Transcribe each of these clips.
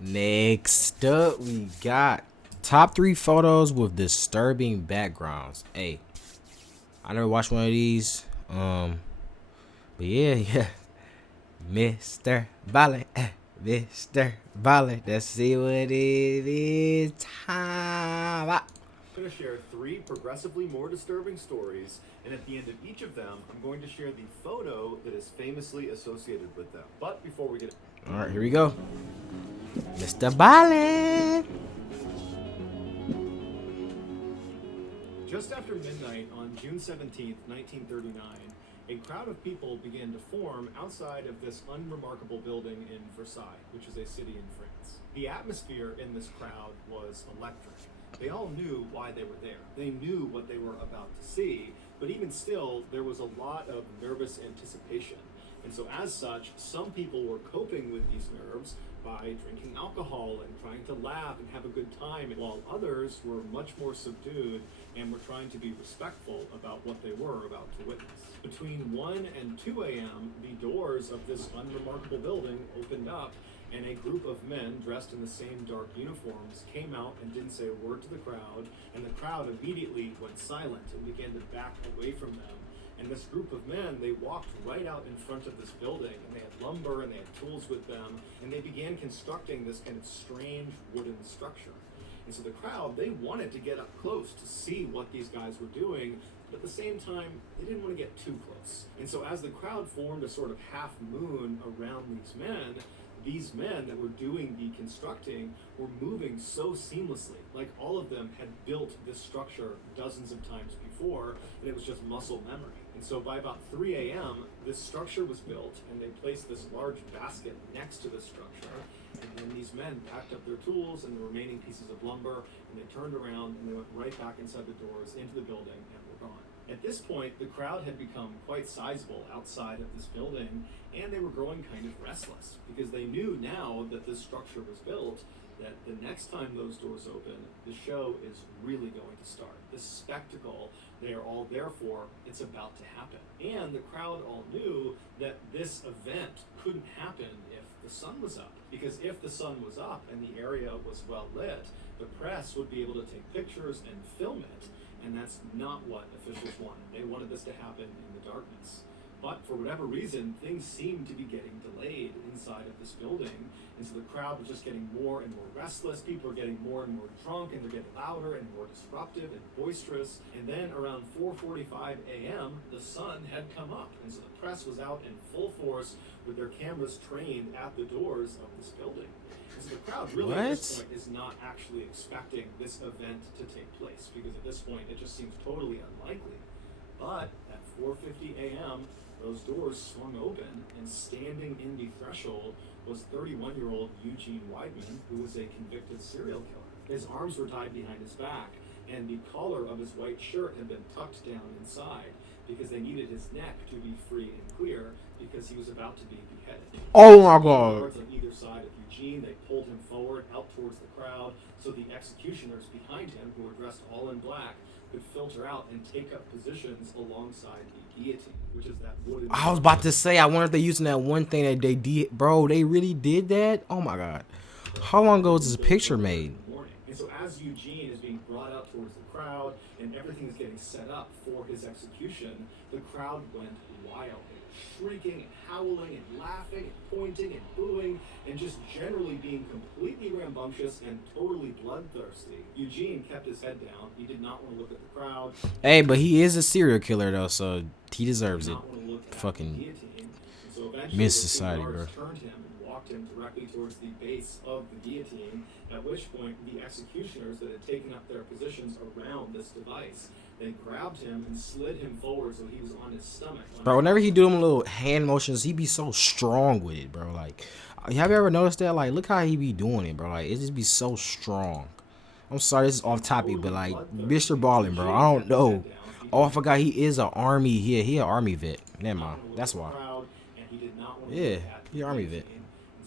Next up, we got top 3 photos with disturbing backgrounds. Hey, I never watched one of these. But yeah. Mr. Ballin, Mr. Ballin. Let's see what it is. Time. I'm going to share 3 progressively more disturbing stories, and at the end of each of them, I'm going to share the photo that is famously associated with them. But before we get All right, here we go. Mr. Ballin. Just after midnight on June 17th, 1939, a crowd of people began to form outside of this unremarkable building in Versailles, which is a city in France. The atmosphere in this crowd was electric. They all knew why they were there. They knew what they were about to see, but even still, there was a lot of nervous anticipation. And so, as such, some people were coping with these nerves by drinking alcohol and trying to laugh and have a good time, while others were much more subdued and were trying to be respectful about what they were about to witness. Between 1 and 2 a.m., the doors of this unremarkable building opened up, and a group of men dressed in the same dark uniforms came out and didn't say a word to the crowd, and the crowd immediately went silent and began to back away from them. And this group of men, they walked right out in front of this building, and they had lumber and they had tools with them, and they began constructing this kind of strange wooden structure. And so the crowd, they wanted to get up close to see what these guys were doing, but at the same time, they didn't want to get too close. And so as the crowd formed a sort of half moon around these men that were doing the constructing were moving so seamlessly, like all of them had built this structure dozens of times before, and it was just muscle memory. And so by about 3 a.m., this structure was built, and they placed this large basket next to the structure. And then these men packed up their tools and the remaining pieces of lumber, and they turned around and they went right back inside the doors into the building and were gone. At this point, the crowd had become quite sizable outside of this building, and they were growing kind of restless because they knew now that this structure was built that the next time those doors open, the show is really going to start. This spectacle they are all there for, it's about to happen. And the crowd all knew that this event couldn't happen if the sun was up. Because if the sun was up and the area was well lit, the press would be able to take pictures and film it. And that's not what officials wanted. They wanted this to happen in the darkness. But for whatever reason, things seemed to be getting delayed inside of this building. And so the crowd was just getting more and more restless. People are getting more and more drunk, and they're getting louder and more disruptive and boisterous. And then around 4:45 a.m., the sun had come up. And so the press was out in full force with their cameras trained at the doors of this building. And so the crowd really at this point is not actually expecting this event to take place, because at this point it just seems totally unlikely. But at 4:50 a.m., those doors swung open, and standing in the threshold was 31-year-old Eugene Weidman, who was a convicted serial killer. His arms were tied behind his back, and the collar of his white shirt had been tucked down inside because they needed his neck to be free and clear because he was about to be beheaded. Oh my god. Guards on either side of Eugene, they pulled him forward out towards the crowd so the executioners behind him, who were dressed all in black, could filter out and take up positions alongside the guillotine, which is that wooden. I was about to say, I wonder if they're using that one thing that they did. Bro, they really did that? Oh my god. How long ago was this picture made? And so as Eugene is being brought out towards the crowd and everything is getting set up for his execution, the crowd went wild, shrieking and howling and laughing and pointing and booing and just generally being completely rambunctious and totally bloodthirsty. Eugene kept his head down. He did not want to look at the crowd. Hey, but he is a serial killer though, so he deserves it. Fucking Miss Society, bro. Turned him and walked him directly towards the base of the guillotine, at which point the executioners that had taken up their positions around this device, they grabbed him and slid him forward so he was on his stomach. Bro, whenever he do them little hand motions, he be so strong with it, bro. Like, have you ever noticed that? Like, look how he be doing it, bro. Like, it just be so strong. I'm sorry, this is off topic, but like, Mr. Ballin, bro. I don't know. Oh, I forgot he is an army. Yeah, he an army vet. Never mind. That's why. Yeah, he an army vet.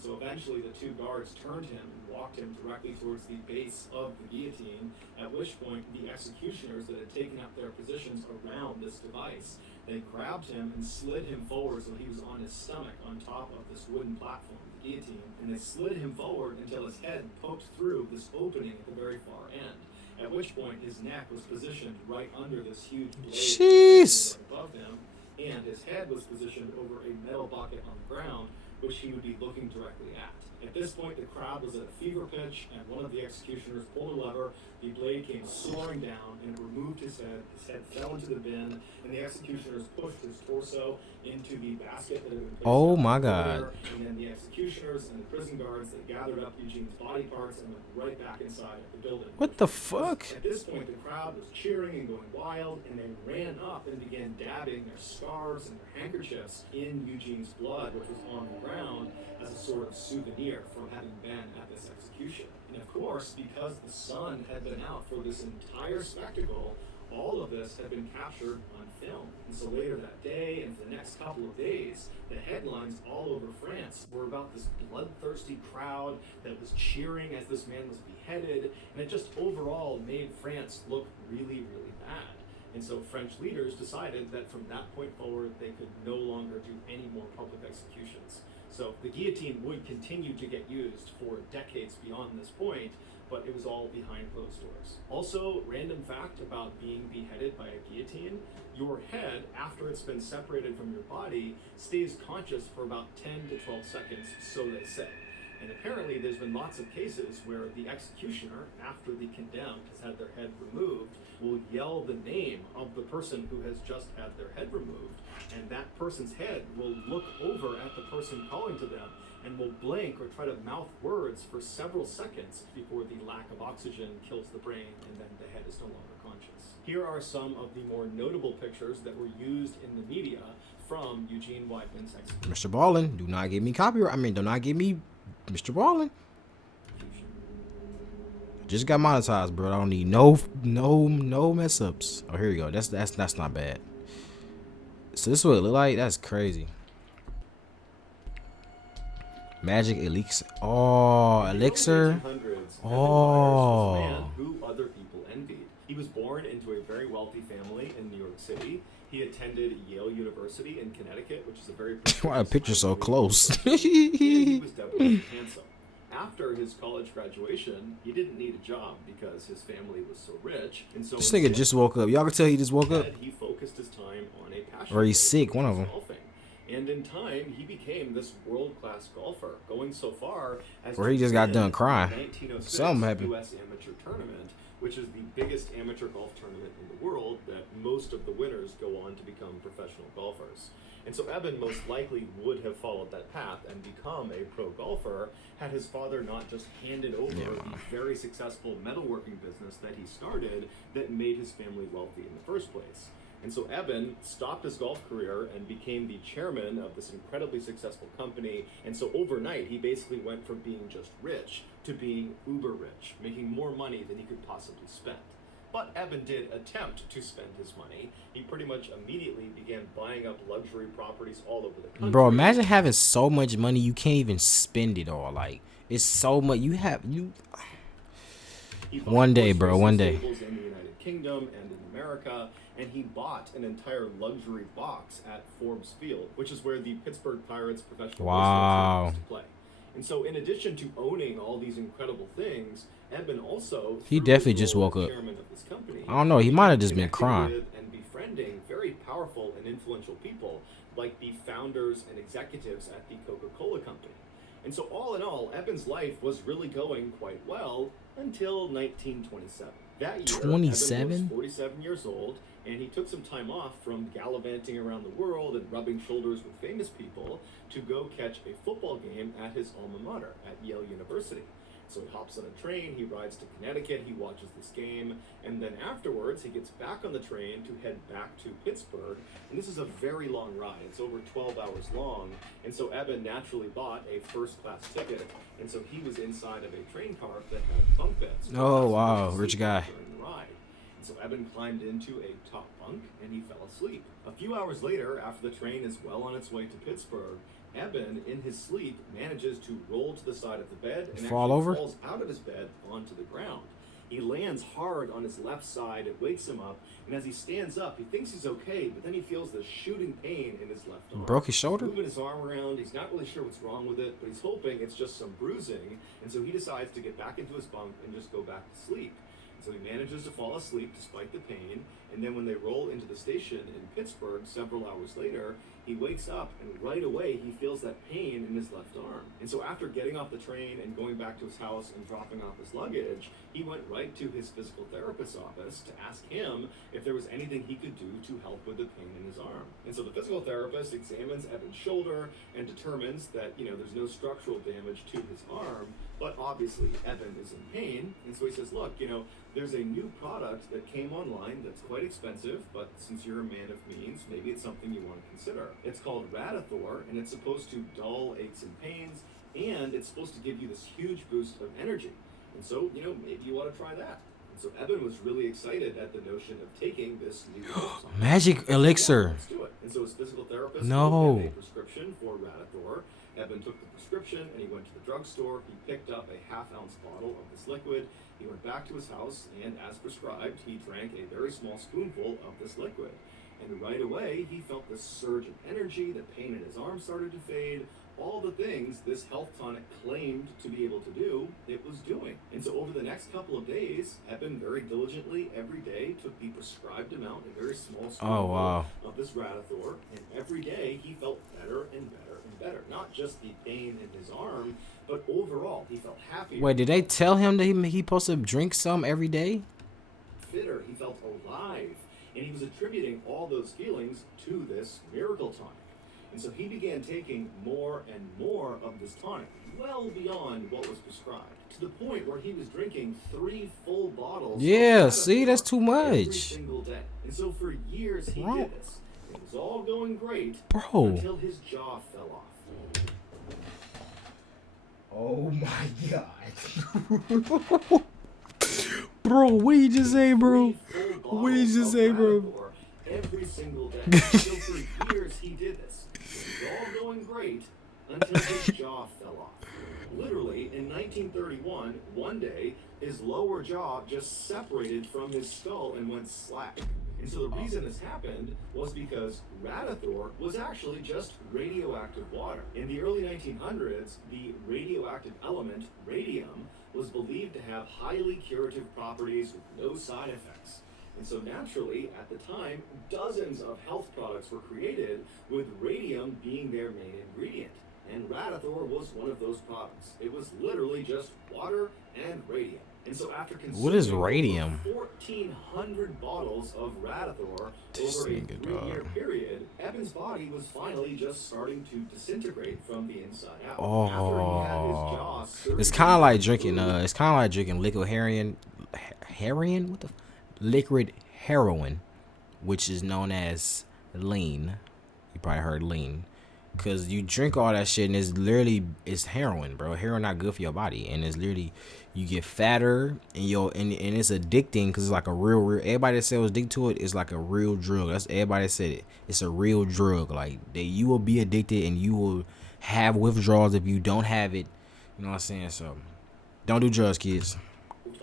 So eventually the two guards turned him and walked him directly towards the base of the guillotine, at which point the executioners that had taken up their positions around this device, they grabbed him and slid him forward so he was on his stomach on top of this wooden platform. the guillotine, and they slid him forward until his head poked through this opening at the very far end. At which point, his neck was positioned right under this huge blade Jeez. right above him, and his head was positioned over a metal bucket on the ground, which he would be looking directly at. At this point, the crowd was at a fever pitch, and one of the executioners pulled a lever. The blade came soaring down, and it removed his head. His head fell into the bin, and the executioners pushed his torso into the basket that had been placed Oh out my earlier. God. And then the executioners and the prison guards, they gathered up Eugene's body parts and went right back inside of the building. What the fuck? At this point, the crowd was cheering and going wild, and they ran up and began dabbing their scarves and their handkerchiefs in Eugene's blood, which was on the ground, as a sort of souvenir from having been at this execution. And of course, because the sun had been out for this entire spectacle, all of this had been captured on film. And so later that day and for the next couple of days, the headlines all over France were about this bloodthirsty crowd that was cheering as this man was beheaded, and it just overall made France look really, really bad. And so French leaders decided that from that point forward, they could no longer do any more public executions. So the guillotine would continue to get used for decades beyond this point, but it was all behind closed doors. Also, random fact about being beheaded by a guillotine, your head, after it's been separated from your body, stays conscious for about 10 to 12 seconds, so they say. And apparently there's been lots of cases where the executioner, after the condemned has had their head removed, will yell the name of the person who has just had their head removed, and that person's head will look over at the person calling to them and will blink or try to mouth words for several seconds before the lack of oxygen kills the brain and then the head is no longer conscious. Here are some of the more notable pictures that were used in the media from Eugene Weidmann's execution. Mr. Ballin, do not give me copyright. I mean, do not give me Mr. Ballin. Just got monetized, bro. I don't need no mess ups. Oh, here you go. That's not bad. So this is what it look like. That's crazy. Magic elixir. Oh, elixir. Oh. A man who other people envied. He was born into a very wealthy family in New York City. He attended Yale University in Connecticut, which is a very Why a picture so close? and he was doubly handsome. After his college graduation, he didn't need a job because his family was so rich, and so This nigga just woke up. Y'all can tell he just woke up. he focused his time on a passion. Or he's sick, one of them. Golfing. And in time, he became this world-class golfer, going so far as Or he just got done crying. 1906 Something happened. U.S. Amateur Tournament, which is the biggest amateur golf tournament in the world that most of the winners go on to become professional golfers. And so Eben most likely would have followed that path and become a pro golfer had his father not just handed over the very successful metalworking business that he started that made his family wealthy in the first place. And so Eben stopped his golf career and became the chairman of this incredibly successful company. And so overnight, he basically went from being just rich to being uber rich, making more money than he could possibly spend. But Eben did attempt to spend his money. He pretty much immediately began buying up luxury properties all over the country. Bro, imagine having so much money you can't even spend it all. Like, it's so much. One day, bro, one day. In the United Kingdom and in America, and he bought an entire luxury box at Forbes Field, which is where the Pittsburgh Pirates professional baseball team used to play. And so, in addition to owning all these incredible things, Eben also He definitely just woke up. Chairman of this company, I don't know. He might have just been crying. with and befriending very powerful and influential people like the founders and executives at the Coca-Cola Company. And so, all in all, Eben's life was really going quite well until 1927. That year, 27? Eben was 47 years old, and he took some time off from gallivanting around the world and rubbing shoulders with famous people to go catch a football game at his alma mater at Yale University. So he hops on a train, he rides to Connecticut, he watches this game, and then afterwards he gets back on the train to head back to Pittsburgh. And this is a very long ride. It's over 12 hours long. And so Eben naturally bought a first-class ticket, and so he was inside of a train car that had bunk beds. Oh, wow, rich guy. During the ride. And so Eben climbed into a top bunk, and he fell asleep. A few hours later, after the train is well on its way to Pittsburgh, Eben, in his sleep, manages to roll to the side of the bed and fall over? falls out of his bed onto the ground. He lands hard on his left side, it wakes him up, and as he stands up, he thinks he's okay, but then he feels this shooting pain in his left arm. Broke his He's shoulder? moving his arm around, he's not really sure what's wrong with it, but he's hoping it's just some bruising, and so he decides to get back into his bunk and just go back to sleep. So he manages to fall asleep despite the pain, and then when they roll into the station in Pittsburgh several hours later, he wakes up and right away he feels that pain in his left arm. And so after getting off the train and going back to his house and dropping off his luggage, he went right to his physical therapist's office to ask him if there was anything he could do to help with the pain in his arm. And so the physical therapist examines Evan's shoulder and determines that, there's no structural damage to his arm, but obviously Evan is in pain. And so he says, look, there's a new product that came online that's quite expensive, but since you're a man of means, maybe it's something you want to consider. It's called Radithor, and it's supposed to dull aches and pains, and it's supposed to give you this huge boost of energy. And so, maybe you want to try that. And so Evan was really excited at the notion of taking this new Magic elixir. Yeah, let's do it. And so his physical therapist No. gave him a prescription for Radithor. Evan took the prescription and he went to the drugstore. He picked up a half-ounce bottle of this liquid. He went back to his house, and as prescribed, he drank a very small spoonful of this liquid. And right away, he felt this surge of energy, the pain in his arm started to fade, all the things this health tonic claimed to be able to do, it was doing. And so over the next couple of days, Evan very diligently every day took the prescribed amount, a very small spoonful of this Radithor, and every day he felt better and better and better. Not just the pain in his arm, but overall, he felt happier. Wait, did they tell him that he supposed to drink some every day? Fitter, he felt alive, and he was attributing all those feelings to this miracle tonic. And so he began taking more and more of this tonic, well beyond what was prescribed, to the point where he was drinking 3 full bottles. Yeah, see, that's too every much. single day. And so for years he Bro. did this. It was all going great Bro. until his jaw fell off. Oh my god. Bro, what you just say, bro? 3 full What did you bottles say, of bro? Radithor every single day. So for years he did this. It was all going great until his jaw fell off. Literally, in 1931, one day, his lower jaw just separated from his skull and went slack. And so the reason this happened was because Radithor was actually just radioactive water. In the early 1900s, the radioactive element, radium, was believed to have highly curative properties with no side effects. And so naturally, at the time, dozens of health products were created with radium being their main ingredient. And Radithor was one of those products. It was literally just water and radium. And so after consuming What is radium? 1,400 bottles of Radithor This over a nigga, 3-year dog. period, Evan's body was finally just starting to disintegrate from the inside out. Oh. After he had his jaw It's surgically kind of like drinking. removed, It's kind of like drinking liquid heroin. Heroin? What the? Liquid heroin, which is known as lean. You probably heard lean, because you drink all that shit and it's heroin, bro. Heroin not good for your body, and it's literally you get fatter and it's addicting because it's like a real. Everybody that says addicted to it is like a real drug. That's everybody that said it. It's a real drug. Like that, you will be addicted and you will have withdrawals if you don't have it. You know what I'm saying? So don't do drugs, kids.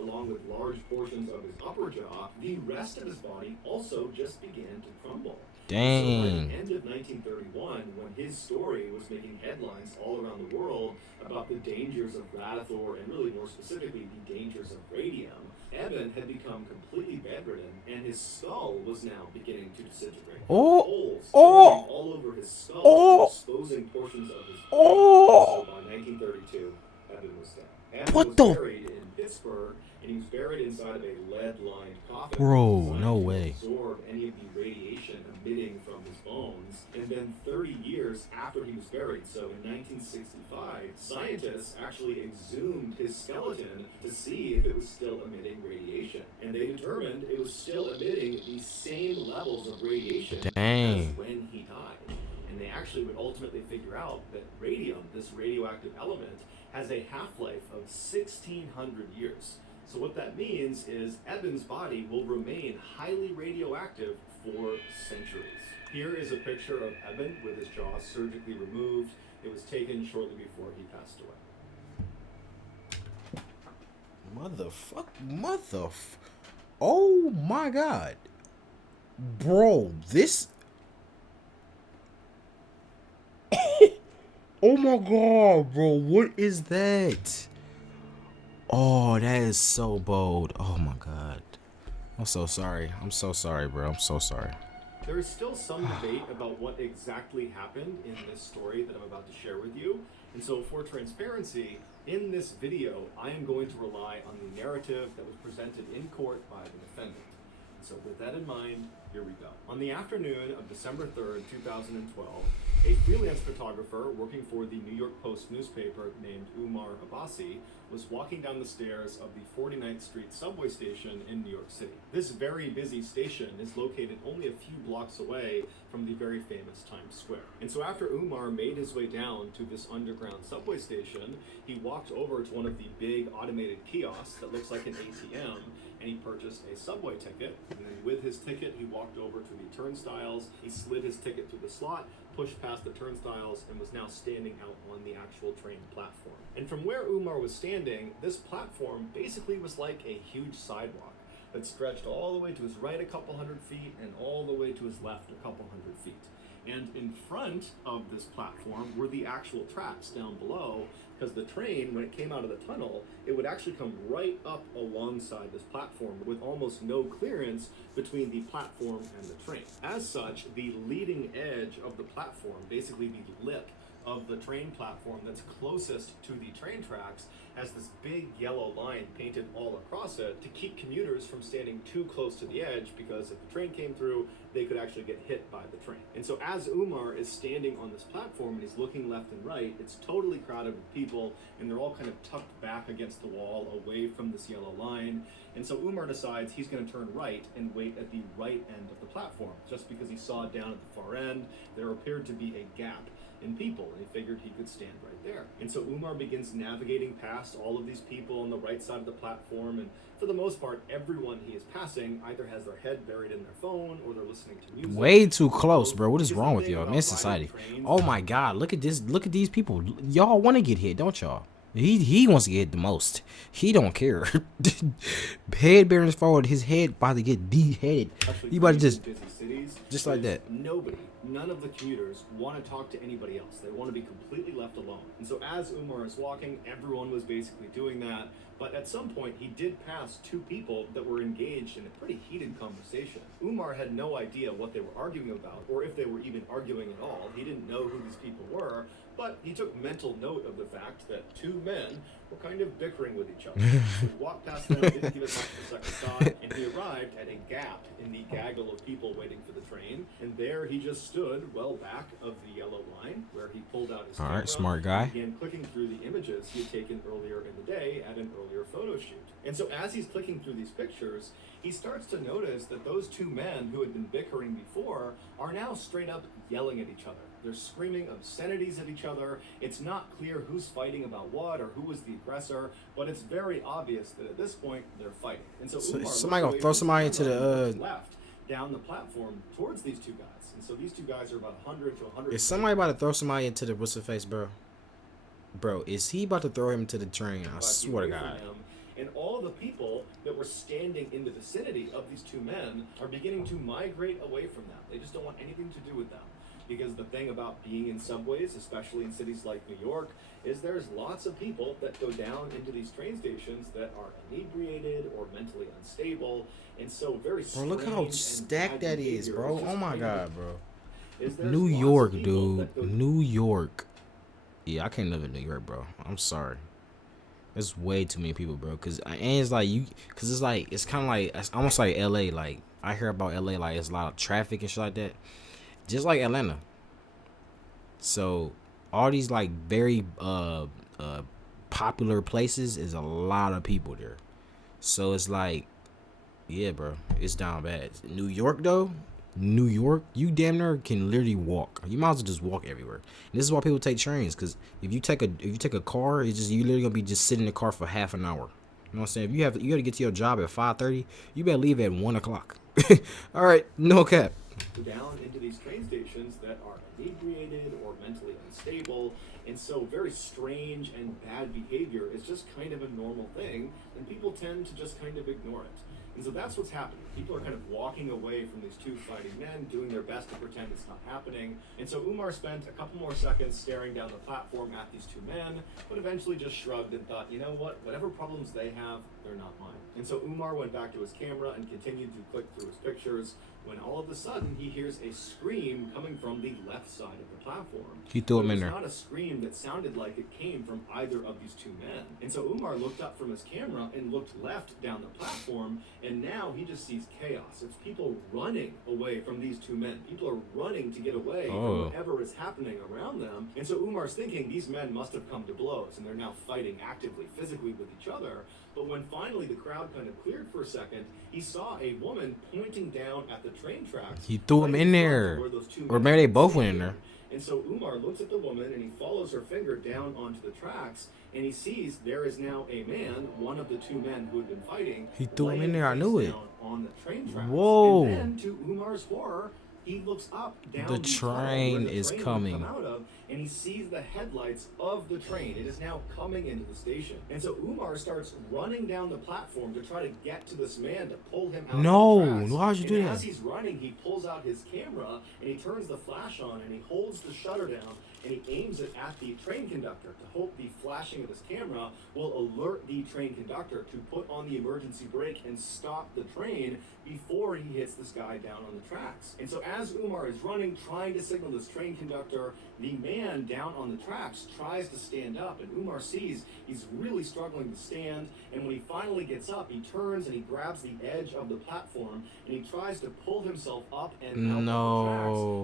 along with large portions of his upper jaw, the rest of his body also just began to crumble. Dang. So by the end of 1931, when his story was making headlines all around the world about the dangers of Radithor and really more specifically the dangers of radium, Evan had become completely bedridden and his skull was now beginning to disintegrate. Holes forming all over his skull, exposing portions of his brain. So by 1932, Evan was dead. Evan was buried in Pittsburgh, and he was buried inside of a lead-lined coffin. Bro, designed no to way. absorb any of the radiation emitting from his bones. And then 30 years after he was buried, so in 1965, scientists actually exhumed his skeleton to see if it was still emitting radiation. And they determined it was still emitting the same levels of radiation Dang. as when he died. And they actually would ultimately figure out that radium, this radioactive element, has a half-life of 1,600 years. So what that means is Evan's body will remain highly radioactive for centuries. Here is a picture of Evan with his jaw surgically removed. It was taken shortly before he passed away. Oh my god. Bro, this. Oh my god, bro. What is that? Oh, that is so bold. Oh my god. I'm so sorry. I'm so sorry, bro. I'm so sorry. There is still some debate about what exactly happened in this story that I'm about to share with you. And so, for transparency, in this video, I am going to rely on the narrative that was presented in court by the defendant. So, with that in mind, here we go. On the afternoon of December 3rd, 2012, a freelance photographer working for the New York Post newspaper named Umar Abbasi was walking down the stairs of the 49th Street subway station in New York City. This very busy station is located only a few blocks away from the very famous Times Square. And so after Umar made his way down to this underground subway station, he walked over to one of the big automated kiosks that looks like an ATM, and he purchased a subway ticket. And then with his ticket, he walked over to the turnstiles, he slid his ticket through the slot, pushed past the turnstiles, and was now standing out on the actual train platform. And from where Umar was standing, this platform basically was like a huge sidewalk that stretched all the way to his right a couple hundred feet and all the way to his left a couple hundred feet. And in front of this platform were the actual tracks down below, because the train, when it came out of the tunnel, it would actually come right up alongside this platform with almost no clearance between the platform and the train. As such, the leading edge of the platform, basically the lip of the train platform that's closest to the train tracks, has this big yellow line painted all across it to keep commuters from standing too close to the edge, because if the train came through, they could actually get hit by the train. And so as Umar is standing on this platform and he's looking left and right, it's totally crowded with people, and they're all kind of tucked back against the wall away from this yellow line. And so Umar decides he's going to turn right and wait at the right end of the platform, just because he saw down at the far end there appeared to be a gap in people, and he figured he could stand right there. And so Umar begins navigating past all of these people on the right side of the platform, and for the most part, everyone he is passing either has their head buried in their phone or they're listening to music. Way too close, bro. What is wrong with y'all? Man, society. Oh my god, look at this. Look at these people. Y'all want to get hit, don't y'all? He wants to get hit the most. He don't care. Head bearings forward, his head about to get beheaded. He about to just like that. None of the commuters want to talk to anybody else. They want to be completely left alone. And so as Umar is walking, everyone was basically doing that. But at some point, he did pass two people that were engaged in a pretty heated conversation. Umar had no idea what they were arguing about, or if they were even arguing at all. He didn't know who these people were, but he took mental note of the fact that two men were kind of bickering with each other. He walked past them, didn't give it much of a second thought, and he arrived at a gap in the gaggle of people waiting for the train. And there he just stood well back of the yellow line, where he pulled out his camera, smart guy, and began clicking through the images he had taken earlier in the day at an earlier photo shoot. And so as he's clicking through these pictures, he starts to notice that those two men who had been bickering before are now straight up yelling at each other. They're screaming obscenities at each other. It's not clear who's fighting about what or who was the aggressor, but it's very obvious that at this point they're fighting. And so Umar somebody gonna throw somebody into the left down the platform towards these two guys. And so these two guys are about 100 to 100. Is somebody about to throw somebody into the what's the face, bro? Bro, is he about to throw him into the train? I swear to God. And all the people that were standing in the vicinity of these two men are beginning to migrate away from them. They just don't want anything to do with them. Because the thing about being in subways, especially in cities like New York, is there's lots of people that go down into these train stations that are inebriated or mentally unstable. And so very bro, look how stacked that is, bro. Oh my God, bro. Is New York, dude. New York. Yeah, I can't live in New York, bro. I'm sorry. There's way too many people, bro. And it's like it's kind of like, it's almost like LA. Like, I hear about LA, like, it's a lot of traffic and shit like that. Just like Atlanta. So, all these, like, very popular places is a lot of people there. So, it's like, yeah, bro. It's down bad. New York, though. New York, you damn near can literally walk. You might as well just walk everywhere. And this is why people take trains, because if you take a car, it's just, you literally gonna be just sitting in the car for half an hour. You know what I'm saying? If you gotta get to your job at 5:30, you better leave at 1 o'clock. All right, no cap. down into these train stations that are inebriated or mentally unstable. And so very strange and bad behavior is just kind of a normal thing, and people tend to just kind of ignore it. And so that's what's happening. People are kind of walking away from these two fighting men, doing their best to pretend it's not happening. And so Umar spent a couple more seconds staring down the platform at these two men, but eventually just shrugged and thought, you know what, whatever problems they have, they're not mine. And so Umar went back to his camera and continued to click through his pictures, when all of a sudden he hears a scream coming from the left side of the platform. He threw him But in it there. was not a scream that sounded like it came from either of these two men. And so Umar looked up from his camera and looked left down the platform, and now he just sees chaos. It's people running away from these two men. People are running to get away from whatever is happening around them. And so Umar's thinking these men must have come to blows, and they're now fighting actively, physically with each other. But when finally the crowd kind of cleared for a second, he saw a woman pointing down at the train tracks. He threw him in there. Or maybe they both went in there. And so Umar looks at the woman and he follows her finger down onto the tracks, and he sees there is now a man, one of the two men who had been fighting. He threw him in there. I knew it. On the train tracks. Whoa. And then, to Umar's horror, he looks up down The train tunnel where the is train would coming. come out of, and he sees the headlights of the train. It is now coming into the station. And so Umar starts running down the platform to try to get to this man to pull him out No, of the tracks. why'd you do And that? as he's running, he pulls out his camera and he turns the flash on and he holds the shutter down and he aims it at the train conductor to hope the flashing of his camera will alert the train conductor to put on the emergency brake and stop the train before he hits this guy down on the tracks. And so as Umar is running, trying to signal this train conductor, the man down on the tracks tries to stand up, and Umar sees he's really struggling to stand, and when he finally gets up, he turns and he grabs the edge of the platform, and he tries to pull himself up and out No. of the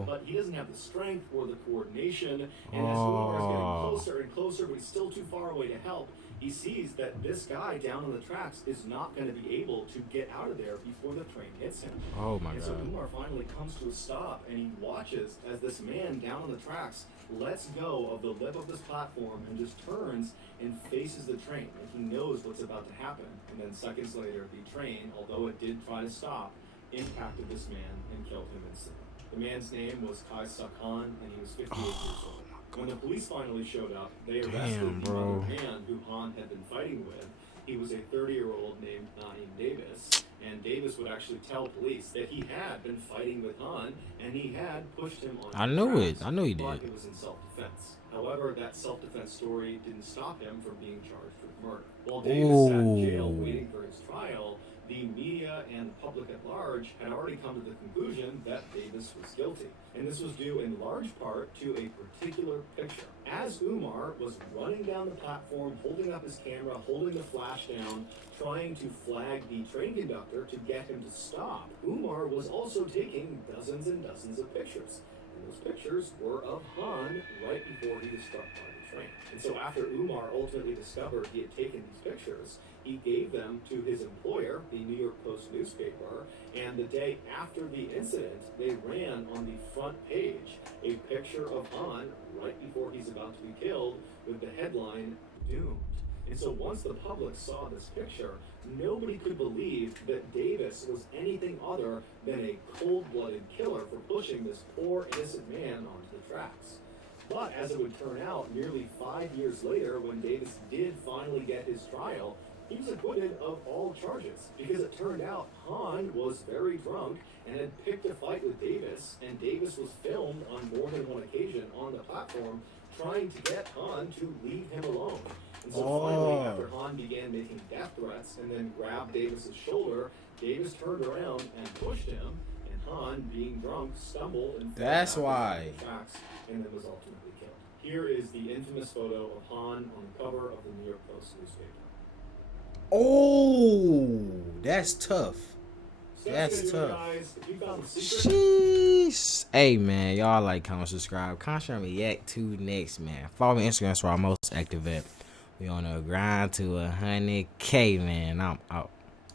tracks, but he doesn't have the strength or the coordination, and as Umar is getting closer and closer, but he's still too far away to help, he sees that this guy down on the tracks is not going to be able to get out of there before the train hits him. Oh my And so God. Umar finally comes to a stop, and he watches as this man down on the tracks lets go of the lip of this platform and just turns and faces the train. And he knows what's about to happen. And then seconds later, the train, although it did try to stop, impacted this man and killed him instantly. The man's name was Kai Khan, and he was 58 years old. When the police finally showed up, they arrested the other man who Han had been fighting with. He was a 30-year-old named Naeem Davis, and Davis would actually tell police that he had been fighting with Han, and he had pushed him on. I knew the it. tracks, I knew he but did. it was in self-defense. However, that self-defense story didn't stop him from being charged with murder. While Davis sat in jail waiting for his trial, the media and the public at large had already come to the conclusion that Davis was guilty. And this was due in large part to a particular picture. As Umar was running down the platform, holding up his camera, holding the flash down, trying to flag the train conductor to get him to stop, Umar was also taking dozens and dozens of pictures. And those pictures were of Han right before he was struck by the train. And so after Umar ultimately discovered he had taken these pictures, he gave them to his employer, the New York Post newspaper, and the day after the incident, they ran on the front page a picture of Han right before he's about to be killed with the headline, "Doomed." And so once the public saw this picture, nobody could believe that Davis was anything other than a cold-blooded killer for pushing this poor innocent man onto the tracks. But as it would turn out, nearly 5 years later, when Davis did finally get his trial, he was acquitted of all charges because it turned out Han was very drunk and had picked a fight with Davis, and Davis was filmed on more than one occasion on the platform trying to get Han to leave him alone. And so finally, after Han began making death threats and then grabbed Davis's shoulder, Davis turned around and pushed him, and Han, being drunk, stumbled and fell That's backwards why. on the tracks and then was ultimately killed. Here is the infamous photo of Han on the cover of the New York Post newspaper. Oh, that's tough. So That's gonna do it, tough. guys. If you found the secret, Sheesh. Hey, man, y'all like, comment, subscribe. Comment, react to next, man. Follow me on Instagram, that's where I'm most active at. We on a grind to 100K, man. I'm out.